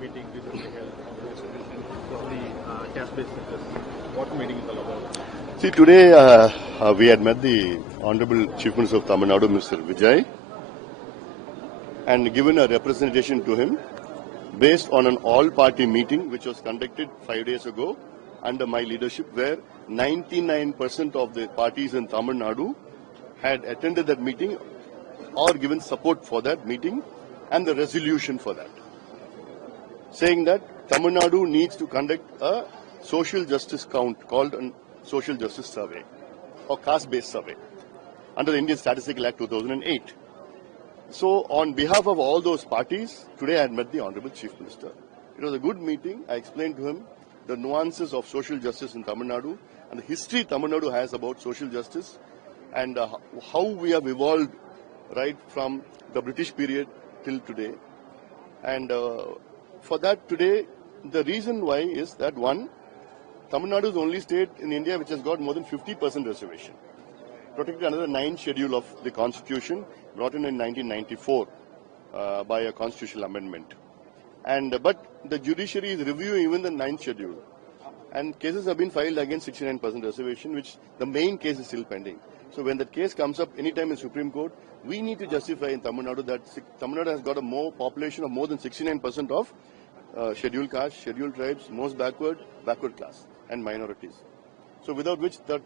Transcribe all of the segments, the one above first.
meeting recently held on the resolution for the caste-based census. What meeting is all about? See, today we had met the Honorable Chief Minister of Tamil Nadu, Mr. Vijay, and given a representation to him based on an all-party meeting which was conducted 5 days ago under my leadership, where 99% of the parties in Tamil Nadu had attended that meeting or given support for that meeting and the resolution for that, saying that Tamil Nadu needs to conduct a social justice count called a social justice survey or caste-based survey under the Indian Statistical Act 2008. So on behalf of all those parties, today I had met the Honorable Chief Minister. It was a good meeting. I explained to him the nuances of social justice in Tamil Nadu and the history Tamil Nadu has about social justice and how we have evolved right from the British period till today. And for that today, the reason why is that one, Tamil Nadu is the only state in India which has got more than 50% reservation, protected under the 9th schedule of the Constitution, brought in 1994 by a constitutional amendment. And but the judiciary is reviewing even the 9th schedule, and cases have been filed against 69% reservation, which the main case is still pending. So when that case comes up anytime in Supreme Court, we need to justify in Tamil Nadu that Tamil Nadu has got a more population of more than 69% of scheduled caste, scheduled tribes, most backward class and minorities. So without which that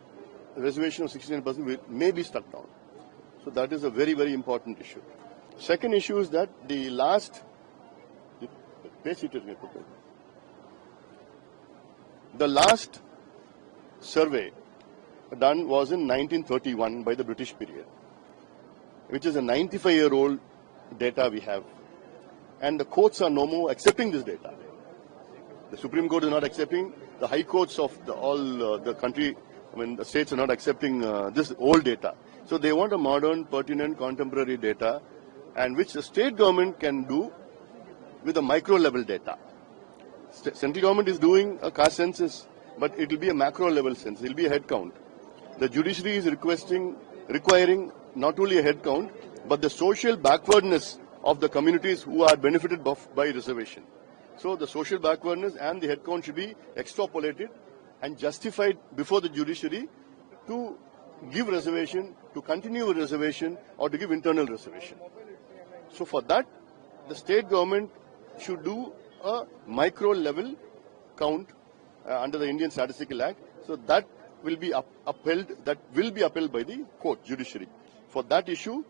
reservation of 69% may be stuck down. So that is a very, very important issue. Second issue is that the last survey done was in 1931 by the British period, which is a 95-year-old data we have. And the courts are no more accepting this data. The Supreme Court is not accepting. The high courts of all the country, the states are not accepting this old data. So they want a modern, pertinent, contemporary data, and which the state government can do with a micro-level data. Central government is doing a caste census, but it will be a macro-level census. It will be a head count. The judiciary is requiring not only a head count, but the social backwardness of the communities who are benefited by reservation. So the social backwardness and the head count should be extrapolated and justified before the judiciary to give reservation, to continue a reservation, or to give internal reservation. So for that, the state government should do a micro-level count under the Indian Statistical Act. So that will be upheld by the court, judiciary. For that issue,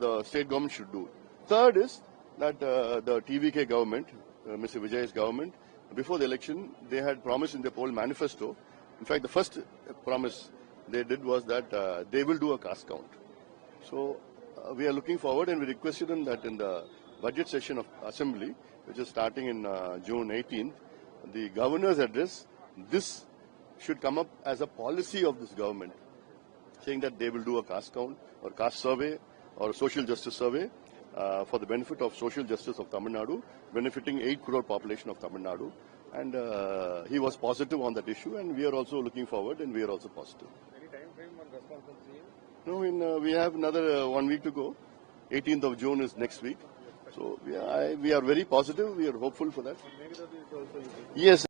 the state government should do. Third is that the TVK government, Mr. Vijay's government, before the election, they had promised in their poll manifesto. In fact, the first promise they did was that they will do a caste count. So we are looking forward, and we requested them that in the budget session of Assembly, which is starting in June 18th, the governor's address, this should come up as a policy of this government, saying that they will do a caste count or caste survey or a social justice survey for the benefit of social justice of Tamil Nadu, benefiting 8 crore population of Tamil Nadu. And he was positive on that issue, and we are also looking forward, and we are also positive. Any time frame on response from CM? No, we have another 1 week to go. 18th of June is next week. So we are very positive. We are hopeful for that. Maybe that is also yes.